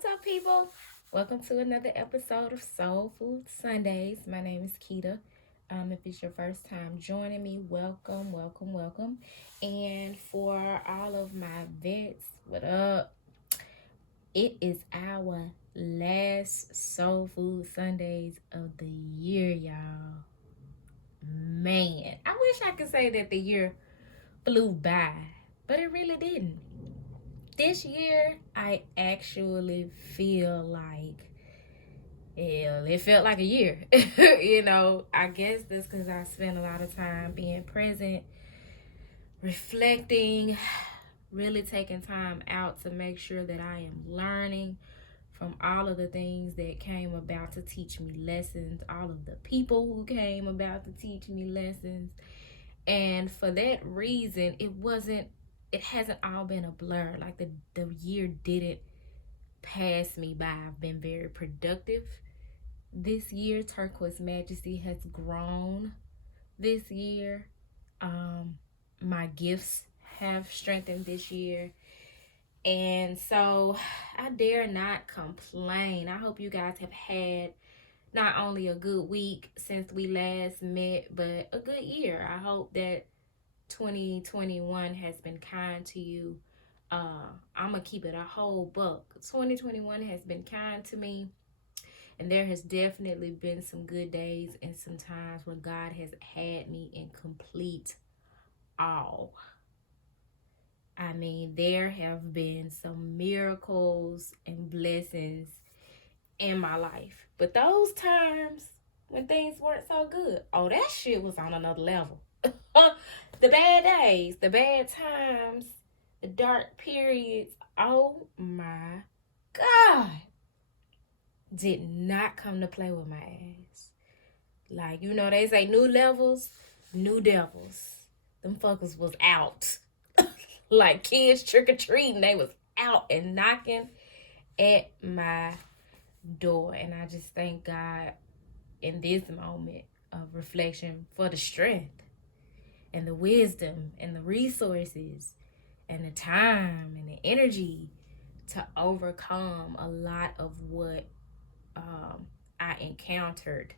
What's up, people? Welcome to another episode of Soul Food Sundays. My name is Keita. If it's your first time joining me, welcome, welcome, welcome. And for all of my vets, what up? It is our last Soul Food Sundays of the year, y'all. Man, I wish I could say that the year flew by, but it really didn't. This year, I actually feel like it felt like a year. I guess that's because I spent a lot of time being present, reflecting, really taking time out to make sure that I am learning from all of the things that came about to teach me lessons, all of the people who came about to teach me lessons. And for that reason, it hasn't all been a blur. Like the year didn't pass me by. I've been very productive this year. Turquoise Majesty has grown this year. My gifts have strengthened this year. And so I dare not complain. I hope you guys have had not only a good week since we last met, but a good year. I hope that 2021 has been kind to you. I'm gonna keep it a whole buck. 2021 has been kind to me, and there has definitely been some good days and some times where God has had me in complete awe. I mean, there have been some miracles and blessings in my life, but those times when things weren't so good, oh, that shit was on another level. The bad days, the bad times, the dark periods, oh my God, did not come to play with my ass. Like, they say new levels, new devils. Them fuckers was out. Like kids trick-or-treating, they was out and knocking at my door. And I just thank God in this moment of reflection for the strength and the wisdom and the resources and the time and the energy to overcome a lot of what I encountered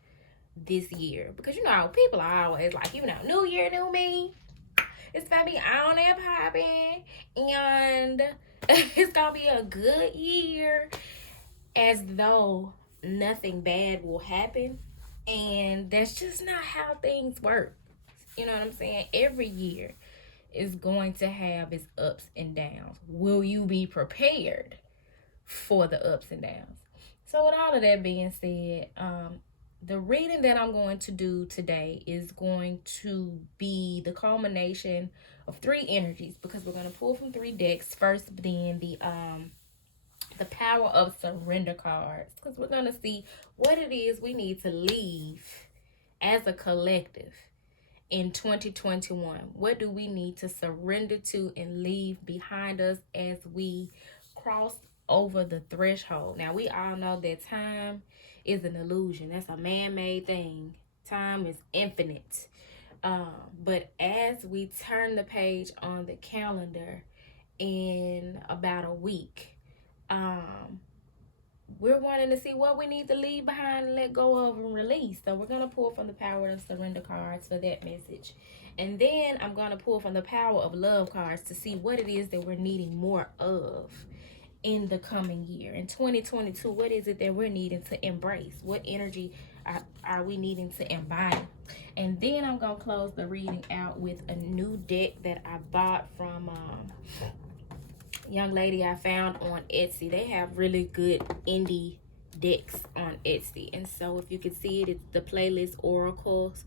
this year. Because people are always like, new year, new me. It's gonna be on and popping, and it's gonna be a good year, as though nothing bad will happen. And that's just not how things work. You know what I'm saying? Every year is going to have its ups and downs. Will you be prepared for the ups and downs? So with all of that being said, the reading that I'm going to do today is going to be the culmination of three energies, because we're going to pull from three decks. First being the power of surrender cards, because we're going to see what it is we need to leave as a collective in 2021. What do we need to surrender to and leave behind us as we cross over the threshold? Now, we all know that time is an illusion. That's a man-made thing. Time is infinite. But as we turn the page on the calendar in about a week, we're wanting to see what we need to leave behind and let go of and release. So we're going to pull from the power of surrender cards for that message. And then I'm going to pull from the power of love cards to see what it is that we're needing more of in the coming year. In 2022, what is it that we're needing to embrace? What energy are we needing to embody? And then I'm going to close the reading out with a new deck that I bought from young lady I found on Etsy. They have really good indie decks on Etsy. And so if you can see it, it's the Playlist Oracles,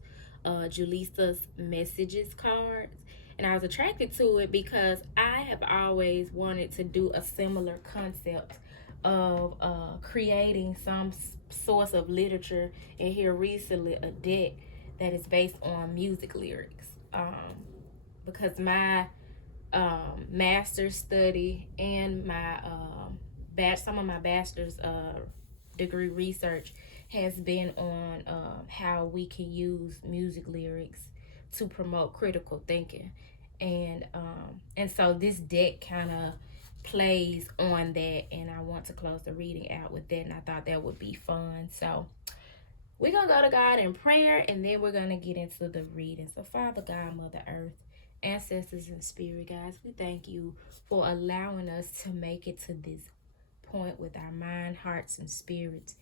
Julisa's Messages cards. And I was attracted to it because I have always wanted to do a similar concept of creating some source of literature. And here recently, a deck that is based on music lyrics. Because my master's study and my some of my bachelor's degree research has been on how we can use music lyrics to promote critical thinking. And so this deck kind of plays on that, and I want to close the reading out with that, and I thought that would be fun. So we're going to go to God in prayer, and then we're going to get into the reading. So Father God, Mother Earth, ancestors and spirit guides, we thank you for allowing us to make it to this point with our mind, hearts, and spirits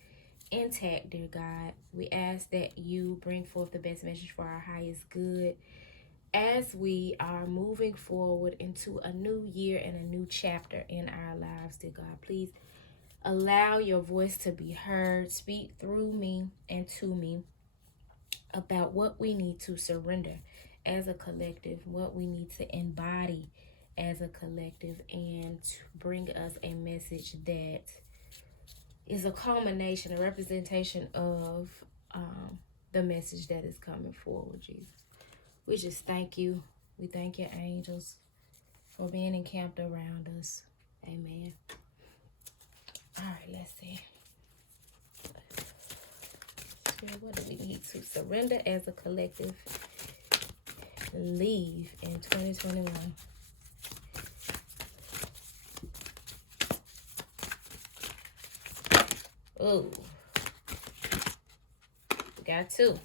intact, dear God. We ask that you bring forth the best message for our highest good as we are moving forward into a new year and a new chapter in our lives, dear God. Please allow your voice to be heard. Speak through me and to me about what we need to surrender as a collective, what we need to embody as a collective, and to bring us a message that is a culmination, a representation of the message that is coming forward, Jesus. We just thank you. We thank your angels for being encamped around us. Amen. All right, let's see. What do we need to surrender as a collective? Leave in 2021. Oh, we got two.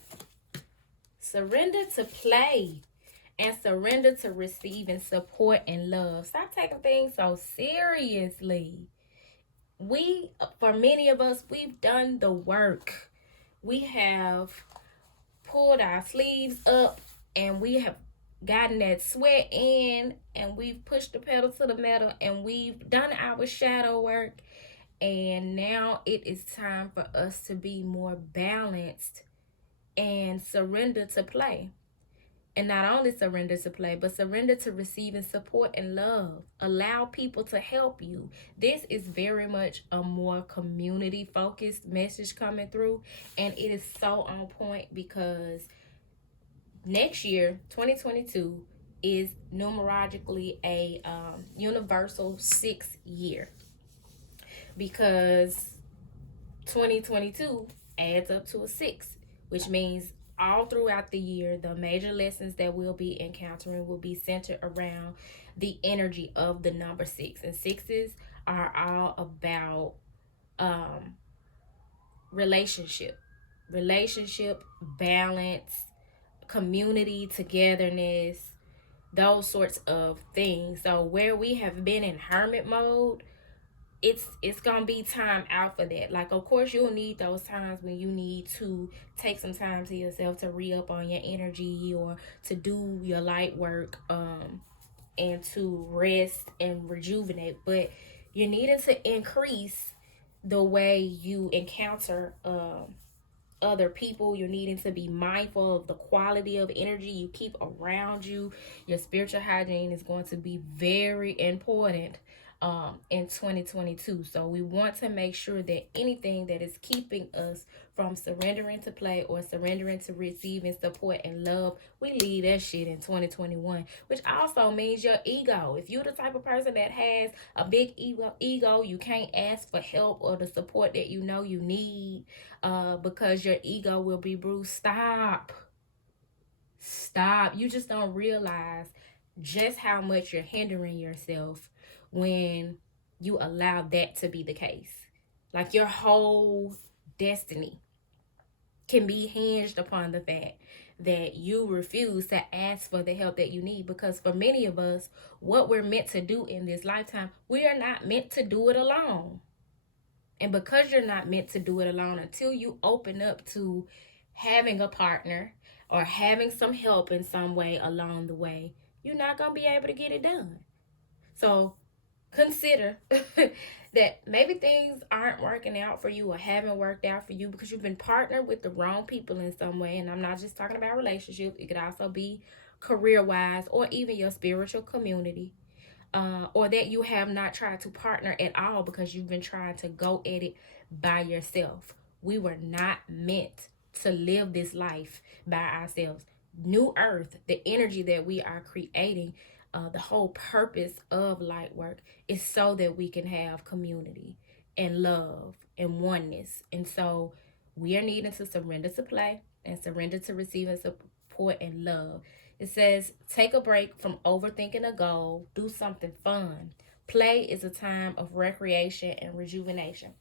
Surrender to play and surrender to receiving support and love. Stop taking things so seriously. For many of us, we've done the work. We have pulled our sleeves up and we have gotten that sweat in, and we've pushed the pedal to the metal, and we've done our shadow work. And now it is time for us to be more balanced and surrender to play. And not only surrender to play, but surrender to receiving support and love. Allow people to help you. This is very much a more community-focused message coming through. And it is so on point because next year, 2022, is numerologically a universal 6th year. Because 2022 adds up to a 6, which means all throughout the year, the major lessons that we'll be encountering will be centered around the energy of the number 6. And 6s are all about relationship, balance, community, togetherness, those sorts of things. So where we have been in hermit mode, it's gonna be time out for that. Like, of course, you'll need those times when you need to take some time to yourself to re-up on your energy or to do your light work and to rest and rejuvenate. But you're needing to increase the way you encounter other people. You're needing to be mindful of the quality of energy you keep around you. Your spiritual hygiene is going to be very important in 2022. So we want to make sure that anything that is keeping us from surrendering to play or surrendering to receiving support and love, we leave that shit in 2021, which also means your ego. If you're the type of person that has a big ego, you can't ask for help or the support that you know you need because your ego will be bruised. Stop. You just don't realize just how much you're hindering yourself when you allow that to be the case. Like, your whole destiny can be hinged upon the fact that you refuse to ask for the help that you need. Because for many of us, what we're meant to do in this lifetime, we are not meant to do it alone. And because you're not meant to do it alone, until you open up to having a partner or having some help in some way along the way, you're not going to be able to get it done. So consider that maybe things aren't working out for you or haven't worked out for you because you've been partnered with the wrong people in some way. And I'm not just talking about relationships. It could also be career-wise or even your spiritual community. Or that you have not tried to partner at all because you've been trying to go at it by yourself. We were not meant to live this life by ourselves. New Earth, the energy that we are creating, the whole purpose of light work is so that we can have community and love and oneness. And so we are needing to surrender to play and surrender to receiving support and love. It says, take a break from overthinking a goal. Do something fun. Play is a time of recreation and rejuvenation.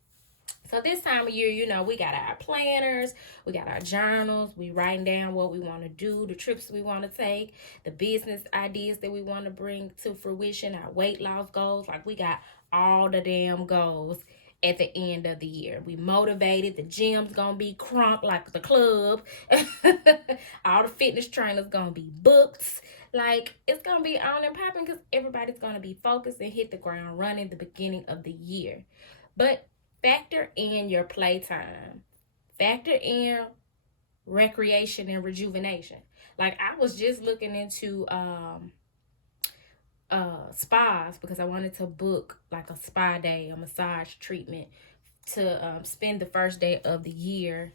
So this time of year, we got our planners, we got our journals, we writing down what we want to do, the trips we want to take, the business ideas that we want to bring to fruition, our weight loss goals. Like, we got all the damn goals at the end of the year. We motivated. The gym's gonna be crunk like the club. All the fitness trainers gonna be booked. Like, it's gonna be on and popping because everybody's gonna be focused and hit the ground running the beginning of the year. But factor in your playtime. Factor in recreation and rejuvenation. Like, I was just looking into spas because I wanted to book like a spa day, a massage treatment to spend the first day of the year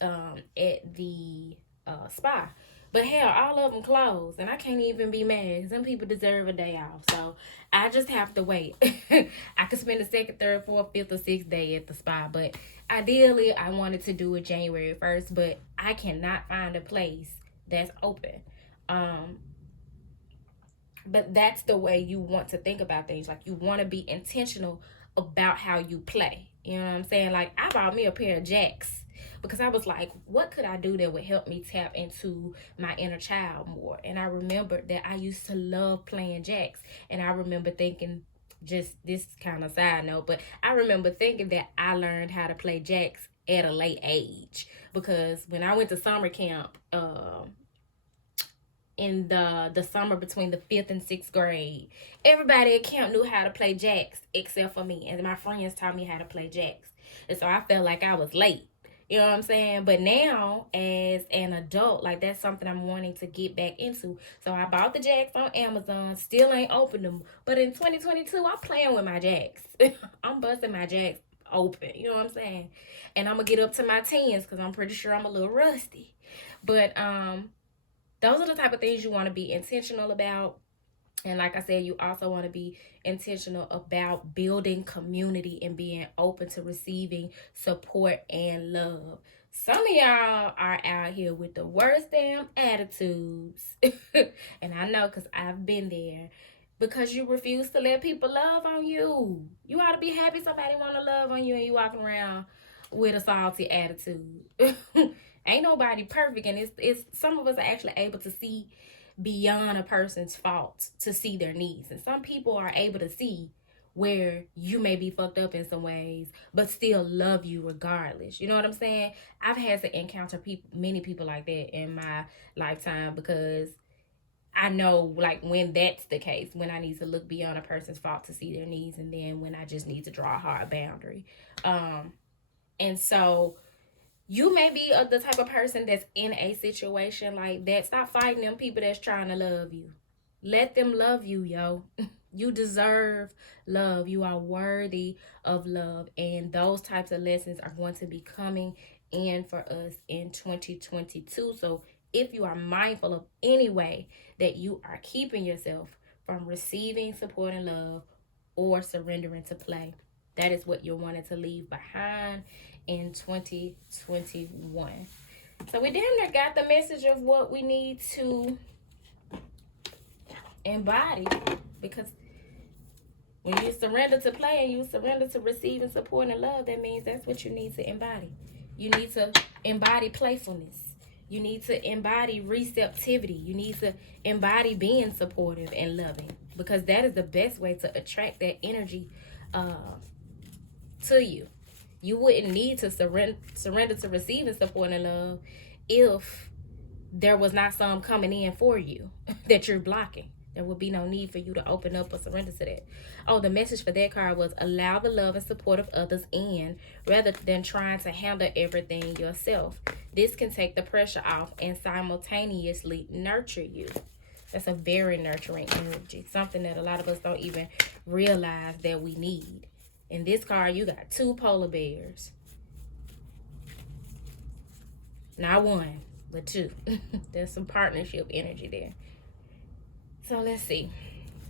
at the spa. But hell, all of them closed, and I can't even be mad. Some people deserve a day off, so I just have to wait. I could spend the second, third, fourth, fifth, or sixth day at the spa, but ideally, I wanted to do it January 1st, but I cannot find a place that's open. But that's the way you want to think about things. Like, you want to be intentional about how you play. You know what I'm saying? Like, I bought me a pair of Jacks because I was like, what could I do that would help me tap into my inner child more? And I remembered that I used to love playing Jacks. And I remember thinking, just this kind of side note, but I remember thinking that I learned how to play Jacks at a late age. Because when I went to summer camp, in the summer between the 5th and 6th grade, everybody at camp knew how to play Jacks except for me, and my friends taught me how to play Jacks. And so I felt like I was late, you know what I'm saying? But now, as an adult, like, that's something I'm wanting to get back into. So I bought the Jacks on Amazon, still ain't opened them, but in 2022 I'm playing with my Jacks. I'm busting my Jacks open, you know what I'm saying? And I'm gonna get up to my 10s because I'm pretty sure I'm a little rusty. But those are the type of things you want to be intentional about. And like I said, you also want to be intentional about building community and being open to receiving support and love. Some of y'all are out here with the worst damn attitudes. And I know, because I've been there. Because you refuse to let people love on you. You ought to be happy somebody want to love on you and you walking around with a salty attitude. Ain't nobody perfect, and it's some of us are actually able to see beyond a person's faults to see their needs. And some people are able to see where you may be fucked up in some ways, but still love you regardless. You know what I'm saying? I've had to encounter many people like that in my lifetime, because I know, like, when that's the case, when I need to look beyond a person's fault to see their needs, and then when I just need to draw a hard boundary. And so you may be the type of person that's in a situation like that. Stop fighting them people that's trying to love you. Let them love you, yo. You deserve love. You are worthy of love. And those types of lessons are going to be coming in for us in 2022. So if you are mindful of any way that you are keeping yourself from receiving support and love or surrendering to play, that is what you're wanting to leave behind in 2021. So we damn near got the message of what we need to embody, because when you surrender to play and you surrender to receiving support and love, that means that's what you need to embody. You need to embody playfulness. You need to embody receptivity. You need to embody being supportive and loving, because that is the best way to attract that energy to you. You wouldn't need to surrender to receiving support and love if there was not some coming in for you that you're blocking. There would be no need for you to open up or surrender to that. Oh, the message for that card was allow the love and support of others in rather than trying to handle everything yourself. This can take the pressure off and simultaneously nurture you. That's a very nurturing energy, something that a lot of us don't even realize that we need. In this card, you got 2 polar bears. Not 1, but 2. There's some partnership energy there. So let's see.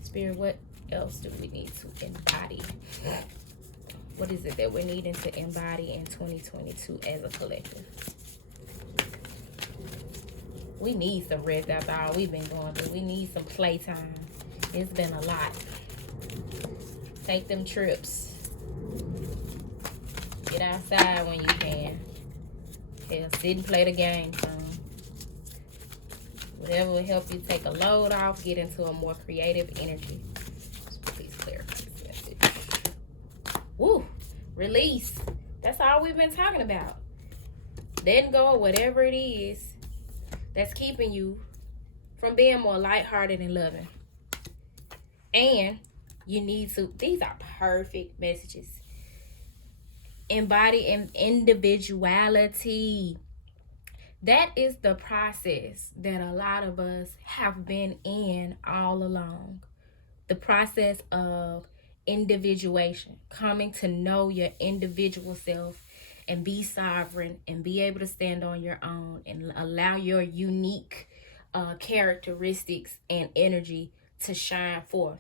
Spirit, what else do we need to embody? What is it that we're needing to embody in 2022 as a collective? We need some rest after all we've been going through. We need some playtime. It's been a lot. Take them trips. Get outside when you can. Hell, sit and play the game some. Whatever will help you take a load off, get into a more creative energy. Please clarify this message. Woo! Release. That's all we've been talking about. Letting go of whatever it is that's keeping you from being more lighthearted and loving. And you need to, these are perfect messages. Embody individuality. That is the process that a lot of us have been in all along. The process of individuation, coming to know your individual self and be sovereign and be able to stand on your own and allow your unique characteristics and energy to shine forth.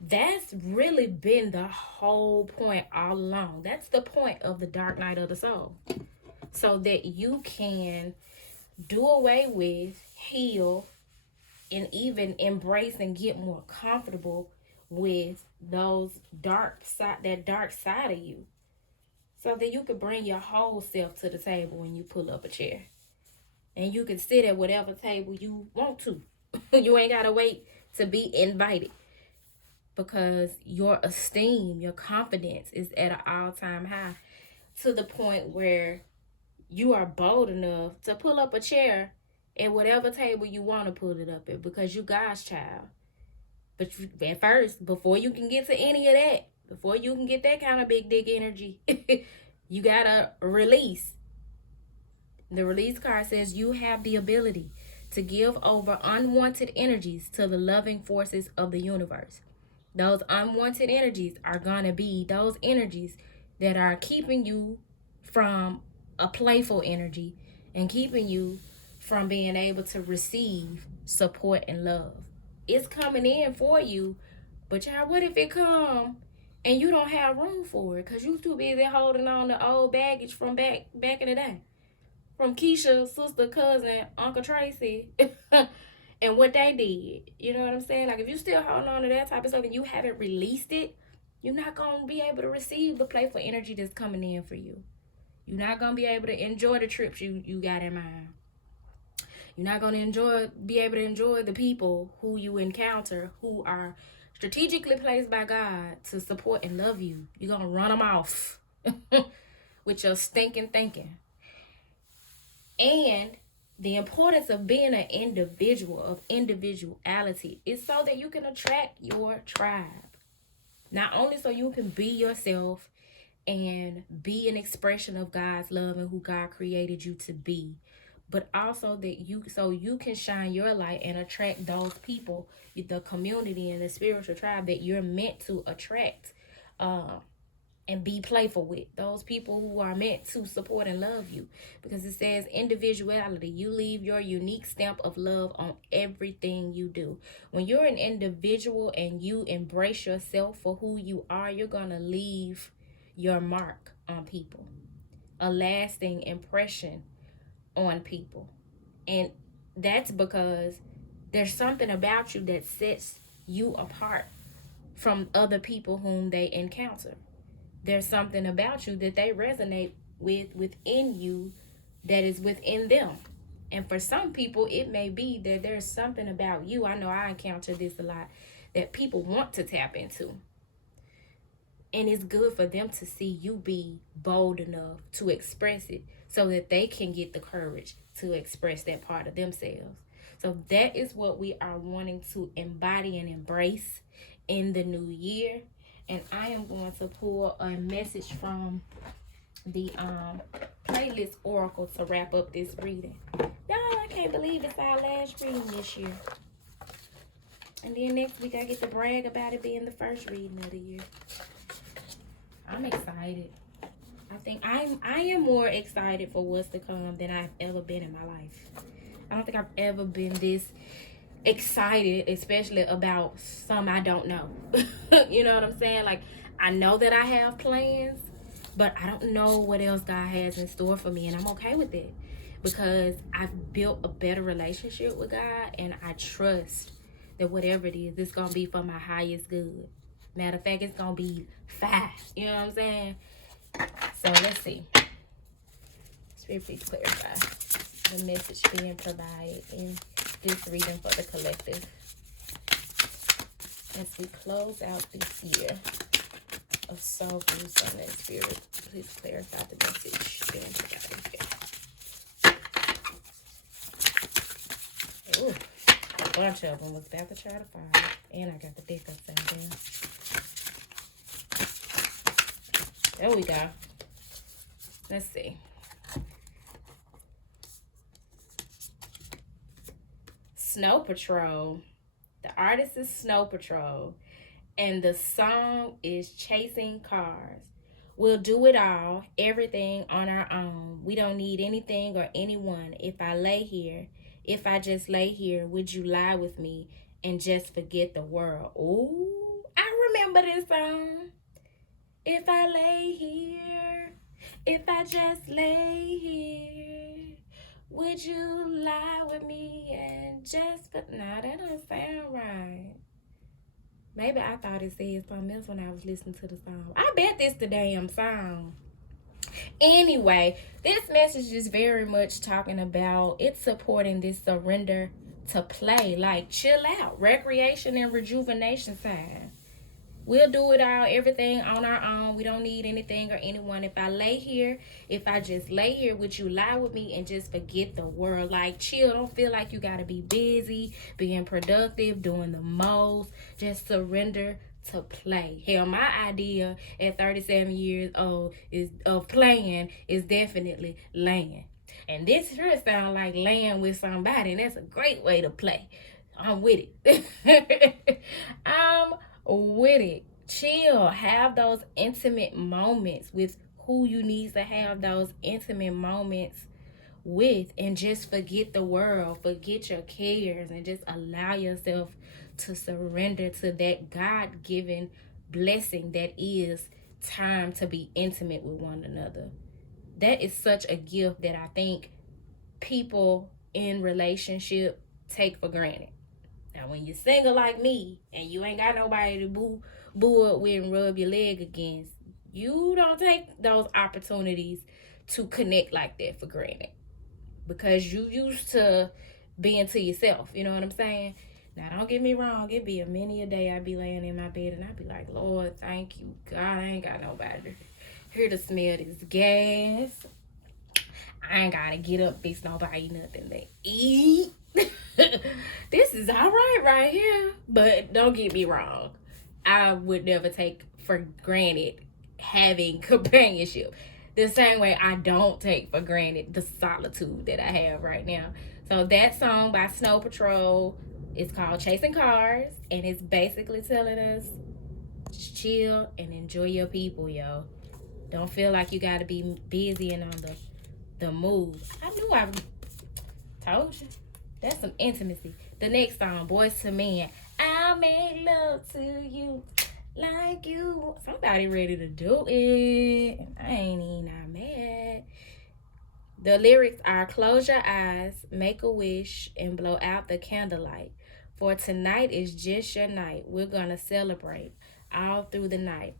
That's really been the whole point all along. That's the point of the dark night of the soul. So that you can do away with, heal, and even embrace and get more comfortable with those that dark side of you. So that you can bring your whole self to the table when you pull up a chair. And you can sit at whatever table you want to. You ain't gotta wait to be invited. Because your esteem, your confidence is at an all-time high, to the point where you are bold enough to pull up a chair at whatever table you want to pull it up at, because you God's child. But at first, before you can get to any of that, before you can get that kind of big dick energy, you gotta release. The release card says you have the ability to give over unwanted energies to the loving forces of the universe. Those unwanted energies are going to be those energies that are keeping you from a playful energy and keeping you from being able to receive support and love. It's coming in for you, but child, what if it come and you don't have room for it because you too busy holding on to old baggage from back in the day? From Keisha, sister, cousin, Uncle Tracy, and what they did. You know what I'm saying? Like, if you still holding on to that type of stuff and you haven't released it, you're not going to be able to receive the playful energy that's coming in for you. You're not going to be able to enjoy the trips you got in mind. You're not going to be able to enjoy the people who you encounter who are strategically placed by God to support and love you. You're going to run them off with your stinking thinking. And the importance of being an individual, of individuality, is so that you can attract your tribe. Not only so you can be yourself and be an expression of God's love and who God created you to be, but also that you can shine your light and attract those people, the community and the spiritual tribe that you're meant to attract and be playful with. Those people who are meant to support and love you. Because it says individuality. You leave your unique stamp of love on everything you do. When you're an individual and you embrace yourself for who you are, you're going to leave your mark on people. A lasting impression on people. And that's because there's something about you that sets you apart from other people whom they encounter. There's something about you that they resonate with within you that is within them. And for some people, it may be that there's something about you, I know I encounter this a lot, that people want to tap into. And it's good for them to see you be bold enough to express it so that they can get the courage to express that part of themselves. So that is what we are wanting to embody and embrace in the new year. And I am going to pull a message from the playlist oracle to wrap up this reading. Y'all, I can't believe it's our last reading this year. And then next week I get to brag about it being the first reading of the year. I'm excited. I think I am more excited for what's to come than I've ever been in my life. I don't think I've ever been this excited, especially about some I don't know. You know what I'm saying? Like, I know that I have plans, but I don't know what else God has in store for me, and I'm okay with it because I've built a better relationship with God, and I trust that whatever it is, it's gonna be for my highest good. Matter of fact, it's gonna be 5. You know what I'm saying? So let's see. Spirit, please clarify the message being provided in this reading for the collective as we close out this year of soul food, sun, and spirit. Please clarify the message being provided here. Ooh, a bunch of them was about to try to find, and I got the deck upside down. There we go. Let's see. Snow Patrol. The artist is Snow Patrol. And the song is Chasing Cars. We'll do it all, everything on our own. We don't need anything or anyone. If I just lay here, would you lie with me and just forget the world? Ooh, I remember this song. If I lay here, if I just lay here, would you lie with me and just, but nah, that doesn't sound right. Maybe I thought it said something else when I was listening to the song. I bet this the damn song. Anyway, this message is very much talking about, it's supporting this surrender to play, like chill out, recreation and rejuvenation time. We'll do it all, everything on our own. We don't need anything or anyone. If I just lay here, would you lie with me and just forget the world? Like, chill. Don't feel like you got to be busy, being productive, doing the most. Just surrender to play. Hell, my idea at 37 years old of playing is definitely laying. And this sure sounds like laying with somebody, and that's a great way to play. I'm with it. I'm with it. Chill. Have those intimate moments with who you need to have those intimate moments with, and just forget the world, forget your cares, and just allow yourself to surrender to that God-given blessing that is time to be intimate with one another. That is such a gift that I think people in relationship take for granted. Now, when you're single like me and you ain't got nobody to boo up with and rub your leg against, you don't take those opportunities to connect like that for granted, because you used to being to yourself. You know what I'm saying? Now, don't get me wrong. It be a many a day I be laying in my bed and I be like, Lord, thank you, God. I ain't got nobody here to smell this gas. I ain't got to get up, fix nobody nothing to eat. This is all right here. But don't get me wrong. I would never take for granted having companionship. The same way I don't take for granted the solitude that I have right now. So that song by Snow Patrol is called Chasing Cars. And it's basically telling us, just chill and enjoy your people, yo. Don't feel like you got to be busy and on the move. I knew I told you. That's some intimacy. The next song, Boys to Men. I'll make love to you like you. Somebody ready to do it. I ain't even not mad. The lyrics are, close your eyes, make a wish, and blow out the candlelight. For tonight is just your night. We're going to celebrate all through the night.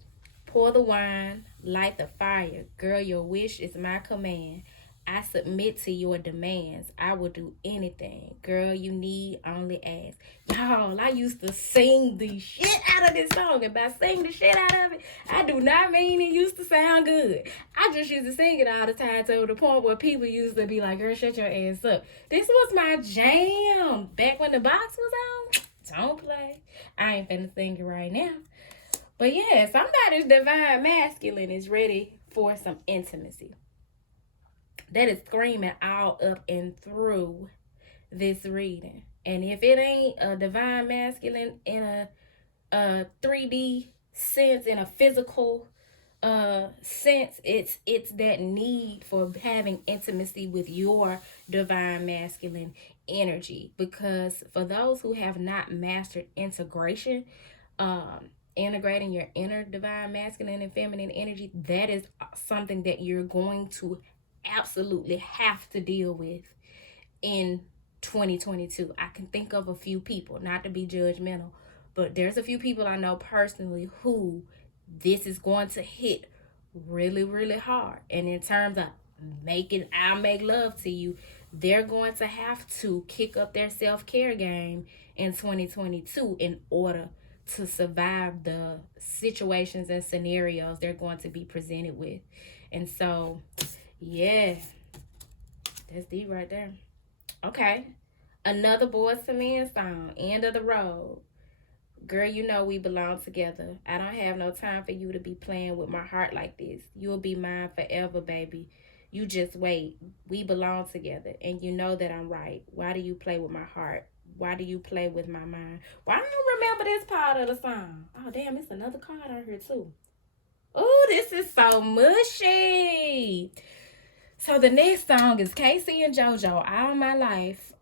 Pour the wine, light the fire. Girl, your wish is my command. I submit to your demands. I will do anything. Girl, you need only ask. Y'all, I used to sing the shit out of this song. And by sing the shit out of it, I do not mean it used to sound good. I just used to sing it all the time to the point where people used to be like, girl, shut your ass up. This was my jam. Back when the box was on, don't play. I ain't finna sing it right now. But yeah, somebody's divine masculine is ready for some intimacy. That is screaming all up and through this reading. And if it ain't a divine masculine in a 3D sense, in a physical sense, it's that need for having intimacy with your divine masculine energy. Because for those who have not mastered integration, integrating your inner divine masculine and feminine energy, that is something that you're going to absolutely have to deal with in 2022. I can think of a few people, not to be judgmental, But there's a few people I know personally who this is going to hit really, really hard. And in terms of I'll make love to you, they're going to have to kick up their self-care game in 2022 in order to survive the situations and scenarios they're going to be presented with. And so, yeah, that's deep right there. Okay. Another Boys to Men song, End of the Road. Girl, you know we belong together. I don't have no time for you to be playing with my heart like this. You'll be mine forever, baby. You just wait. We belong together, and you know that I'm right. Why do you play with my heart? Why do you play with my mind? Well, I don't remember this part of the song. Oh, damn, it's another card out here, too. Oh, this is so mushy. So the next song is Casey and JoJo, All My Life.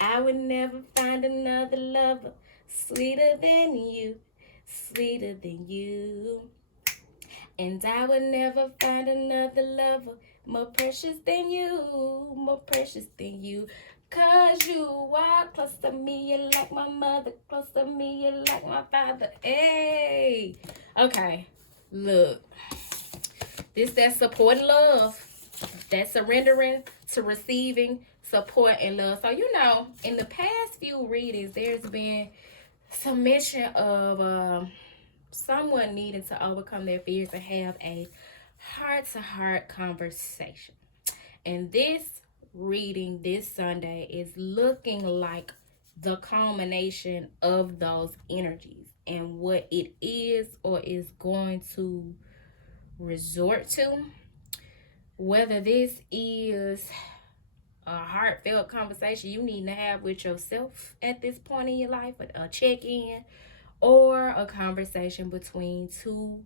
I would never find another lover sweeter than you, sweeter than you. And I would never find another lover more precious than you, more precious than you. Cause you are close to me, you're like my mother, close to me, you're like my father. Hey, okay, look, this that support and love, that surrendering to receiving support and love. So, you know, in the past few readings, there's been some mention of someone needing to overcome their fears and have a heart-to-heart conversation. And this reading this Sunday is looking like the culmination of those energies and what it is or is going to resort to. Whether this is a heartfelt conversation you need to have with yourself at this point in your life, a check-in, or a conversation between two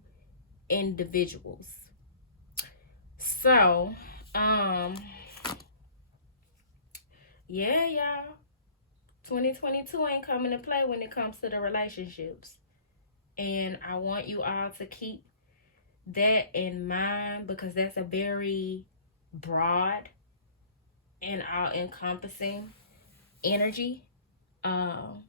individuals. So, yeah, y'all. 2022 ain't coming to play when it comes to the relationships. And I want you all to keep that in mind, because that's a very broad and all-encompassing energy. And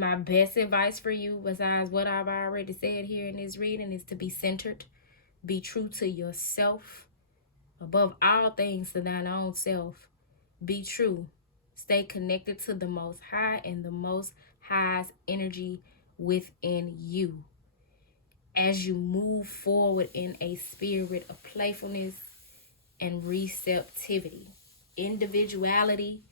my best advice for you, besides what I've already said here in this reading, is to be centered, be true to yourself. Above all things, to thine own self, be true. Stay connected to the Most High and the Most High's energy within you. As you move forward in a spirit of playfulness and receptivity, individuality,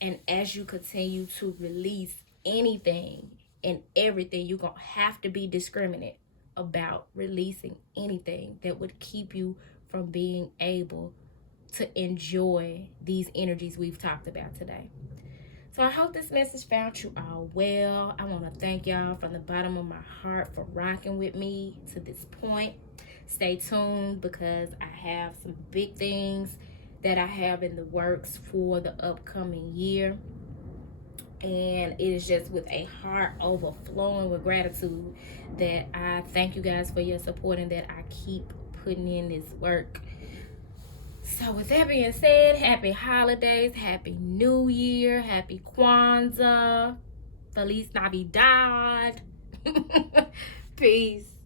and as you continue to release anything and everything, you're going to have to be discriminate about releasing anything that would keep you from being able to enjoy these energies we've talked about today. So I hope this message found you all well. I want to thank y'all from the bottom of my heart for rocking with me to this point. Stay tuned, because I have some big things that I have in the works for the upcoming year. And it is just with a heart overflowing with gratitude that I thank you guys for your support and that I keep putting in this work. So with that being said, happy holidays, happy New Year, happy Kwanzaa, Feliz Navidad. Peace.